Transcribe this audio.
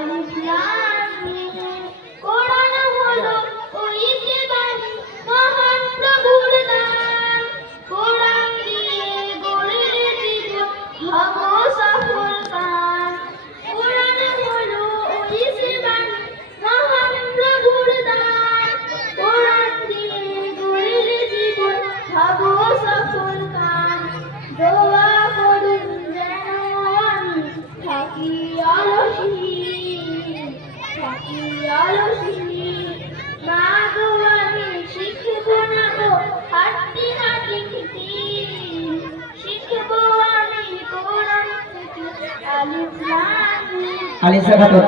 আলিফ লাম মিম। কোরআন হলো ওই যে বাণী, মহান প্রভুর নাম। কোরআন দিয়ে গড়লে জীবন, হব সফলকাম। কোরআন হলো ওই যে বাণী, মহান প্রভুর নাম। কোরআন দিয়ে গড়লে জীবন, হব সফলকাম। দোয়া করুন যেন আমি থাকি অলসী, থাকি অলসী। মা গো আমি শিখবো না গো হাঁটতে হাঁটি নীতি, শিখবো আমি কোরআন থেকে আলিফ লাম মিম। আলিফ লেখা তো